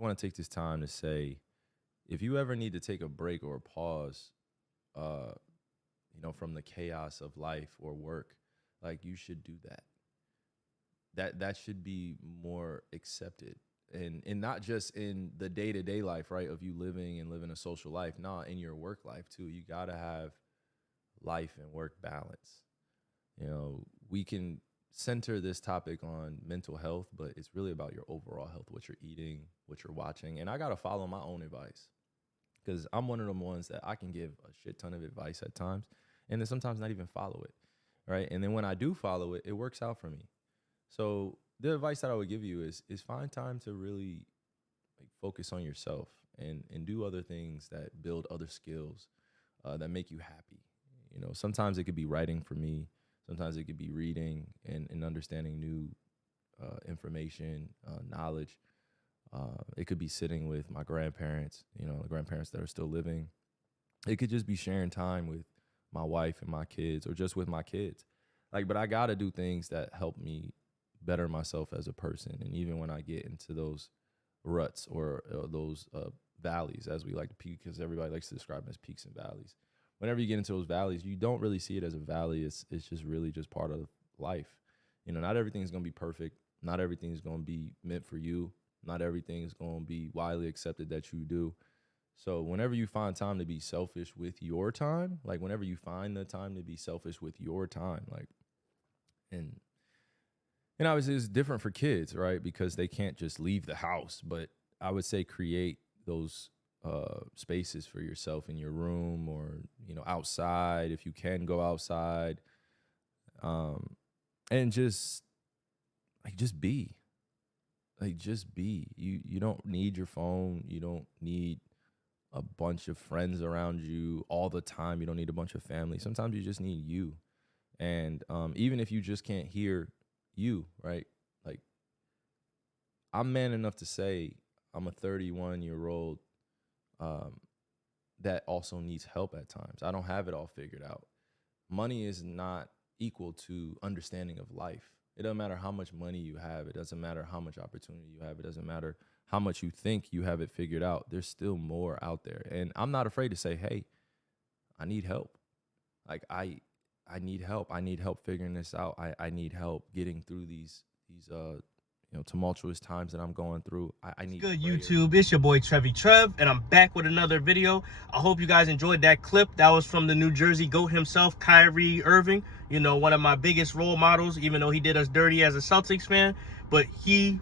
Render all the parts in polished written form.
I want to take this time to say, if you ever need to take a break or a pause, uh, from the chaos of life or work, like you should do that. That should be more accepted, and not just in the day to day life, right? Of you living a social life, nah, in your work life too. You gotta have life and work balance. We can center this topic on mental health, but it's really about your overall health, what you're eating, what you're watching. And I got to follow my own advice because I'm one of them ones that I can give a shit ton of advice at times and then sometimes not even follow it. Right. And then when I do follow it, it works out for me. So the advice that I would give you is find time to really like focus on yourself and do other things that build other skills that make you happy. Sometimes it could be writing for me. Sometimes it could be reading and understanding new information, knowledge. It could be sitting with my grandparents, the grandparents that are still living. It could just be sharing time with my wife and my kids or just with my kids. But I got to do things that help me better myself as a person. And even when I get into those ruts or those valleys, as we like to peak, because everybody likes to describe them as peaks and valleys. Whenever you get into those valleys, you don't really see it as a valley. It's just really just part of life. Not everything's going to be perfect. Not everything's going to be meant for you. Not everything is going to be widely accepted that you do. So whenever you find time to be selfish with your time, whenever you find the time to be selfish with your time, and obviously it's different for kids, right? Because they can't just leave the house. But I would say create those spaces for yourself in your room or outside if you can go outside, and just be you don't need your phone. You don't need a bunch of friends around you all the time. You don't need a bunch of family. Sometimes you just need you. And even if you just can't hear you, right? I'm man enough to say I'm a 31-year-old that also needs help at times. I don't have it all figured out. Money is not equal to understanding of life. It doesn't matter how much money you have. It doesn't matter how much opportunity you have. It doesn't matter how much you think you have it figured out. There's still more out there. And I'm not afraid to say, hey, I need help. I need help. I need help figuring this out. I need help getting through these tumultuous times that I'm going through. I need good prayer. YouTube. It's your boy Trev, and I'm back with another video. I hope you guys enjoyed that clip. That was from the New Jersey GOAT himself, Kyrie Irving. One of my biggest role models, even though he did us dirty as a Celtics fan, but he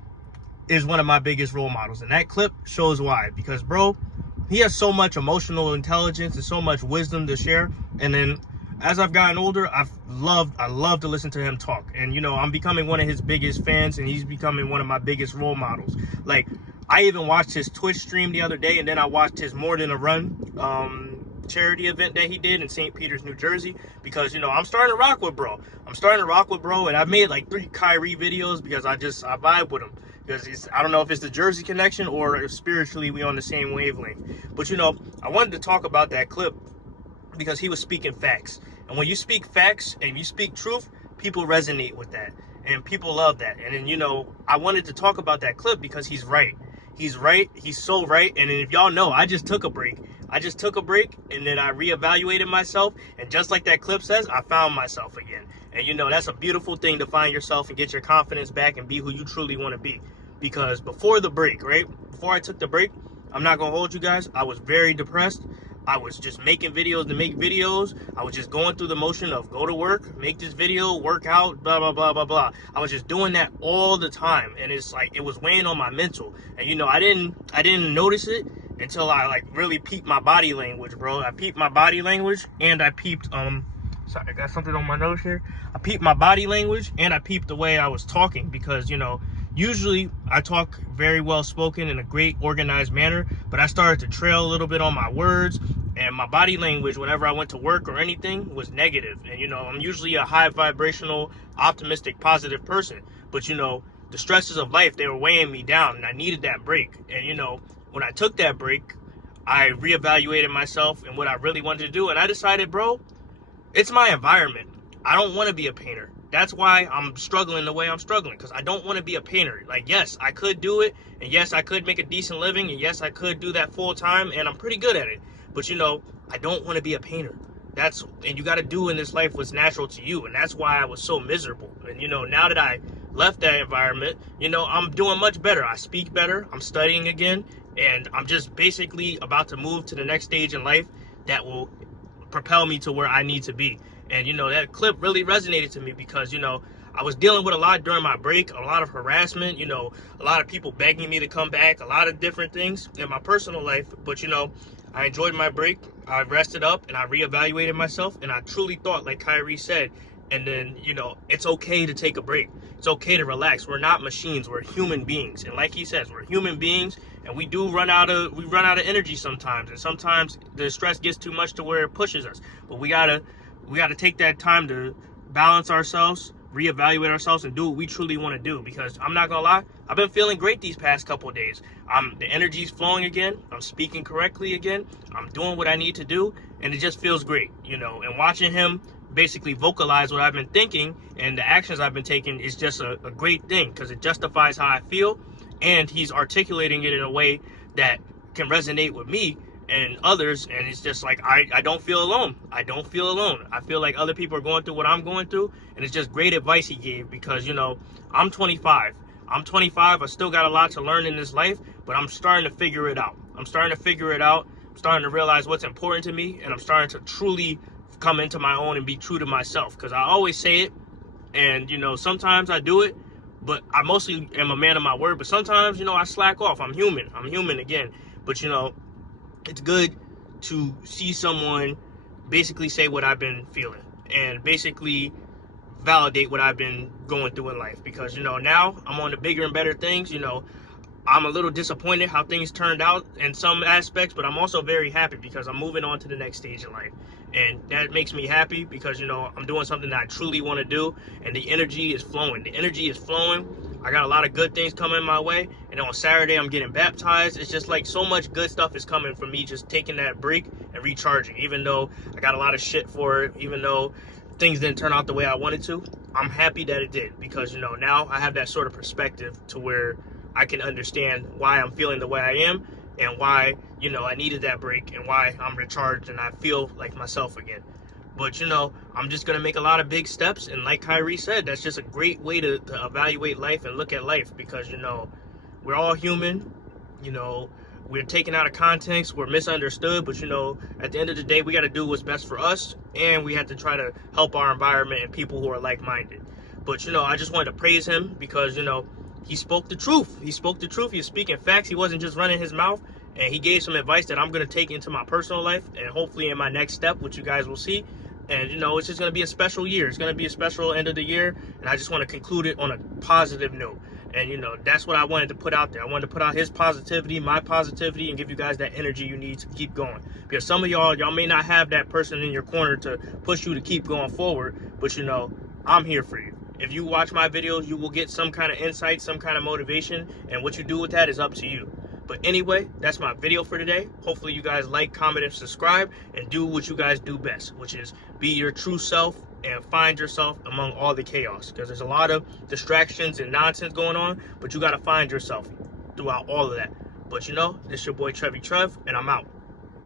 is one of my biggest role models. And that clip shows why. Because, bro, he has so much emotional intelligence and so much wisdom to share. And then as I've gotten older, I love to listen to him talk. And, I'm becoming one of his biggest fans, and he's becoming one of my biggest role models. I even watched his Twitch stream the other day, and then I watched his More Than a Run charity event that he did in St. Peters, New Jersey, because, I'm starting to rock with bro. And I've made 3 Kyrie videos because I vibe with him. Because I don't know if it's the Jersey connection or if spiritually we on the same wavelength. But, I wanted to talk about that clip because he was speaking facts. And when you speak facts and you speak truth, people resonate with that. And people love that. And then, I wanted to talk about that clip because he's right. He's right. He's so right. And if y'all know, I just took a break. And then I reevaluated myself. And just like that clip says, I found myself again. And, that's a beautiful thing to find yourself and get your confidence back and be who you truly want to be. Because before the break, right? Before I took the break, I'm not going to hold you guys. I was very depressed. I was just making videos to make videos. I was just going through the motion of go to work, make this video, work out, blah, blah, blah, blah, blah. I was just doing that all the time. And it's it was weighing on my mental. And, I didn't notice it until I really peeped my body language, bro. I peeped my body language and I peeped, sorry, I got something on my nose here. I peeped my body language and I peeped the way I was talking because, usually I talk very well spoken in a great organized manner, but I started to trail a little bit on my words, and my body language whenever I went to work or anything was negative. And I'm usually a high vibrational, optimistic, positive person, but the stresses of life, they were weighing me down, and I needed that break. And when I took that break, I reevaluated myself and what I really wanted to do, and I decided, bro, it's my environment. I don't want to be a painter. that's why I'm struggling the way I'm struggling, because I don't want to be a painter. Like, yes, I could do it, and yes, I could make a decent living, and yes, I could do that full time, and I'm pretty good at it. But, I don't want to be a painter. And you got to do in this life what's natural to you, and that's why I was so miserable. And, now that I left that environment, I'm doing much better. I speak better, I'm studying again, and I'm just basically about to move to the next stage in life that will propel me to where I need to be. And, that clip really resonated to me because, I was dealing with a lot during my break, a lot of harassment, a lot of people begging me to come back, a lot of different things in my personal life. But, I enjoyed my break. I rested up and I reevaluated myself. And I truly thought, like Kyrie said, and then, it's okay to take a break. It's okay to relax. We're not machines. We're human beings. And like he says, we're human beings, and we run out of energy sometimes. And sometimes the stress gets too much to where it pushes us. But we gotta take that time to balance ourselves, reevaluate ourselves, and do what we truly want to do. Because I'm not gonna lie, I've been feeling great these past couple of days. The energy's flowing again. I'm speaking correctly again. I'm doing what I need to do, and it just feels great, And watching him basically vocalize what I've been thinking and the actions I've been taking is just a great thing, because it justifies how I feel, and he's articulating it in a way that can resonate with me and others. And it's just like, I don't feel alone. I don't feel alone. I feel like other people are going through what I'm going through, and it's just great advice he gave, because I'm 25. I still got a lot to learn in this life, but I'm starting to figure it out. I'm starting to realize what's important to me, and I'm starting to truly come into my own and be true to myself. Because I always say it, and sometimes I do it, but I mostly am a man of my word. But sometimes I slack off. I'm human again. But it's good to see someone basically say what I've been feeling and basically validate what I've been going through in life. Because now I'm on to bigger and better things. I'm a little disappointed how things turned out in some aspects, but I'm also very happy because I'm moving on to the next stage in life. And that makes me happy because, I'm doing something that I truly want to do, and the energy is flowing. I got a lot of good things coming my way, and on Saturday I'm getting baptized. It's just like so much good stuff is coming from me just taking that break and recharging. Even though I got a lot of shit for it, even though things didn't turn out the way I wanted to, I'm happy that it did, because, now I have that sort of perspective to where I can understand why I'm feeling the way I am, and why, I needed that break, and why I'm recharged and I feel like myself again. But, I'm just going to make a lot of big steps. And like Kyrie said, that's just a great way to evaluate life and look at life, because, we're all human. We're taken out of context. We're misunderstood. But, at the end of the day, we got to do what's best for us. And we have to try to help our environment and people who are like-minded. But, I just wanted to praise him because, he spoke the truth. He was speaking facts. He wasn't just running his mouth. And he gave some advice that I'm going to take into my personal life and hopefully in my next step, which you guys will see. And, it's just going to be a special year. It's going to be a special end of the year. And I just want to conclude it on a positive note. And, that's what I wanted to put out there. I wanted to put out his positivity, my positivity, and give you guys that energy you need to keep going. Because some of y'all may not have that person in your corner to push you to keep going forward. But, I'm here for you. If you watch my videos, you will get some kind of insight, some kind of motivation. And what you do with that is up to you. But anyway, that's my video for today. Hopefully you guys like, comment, and subscribe, and do what you guys do best, which is be your true self and find yourself among all the chaos. Because there's a lot of distractions and nonsense going on, but you got to find yourself throughout all of that. But this is your boy Trev, and I'm out.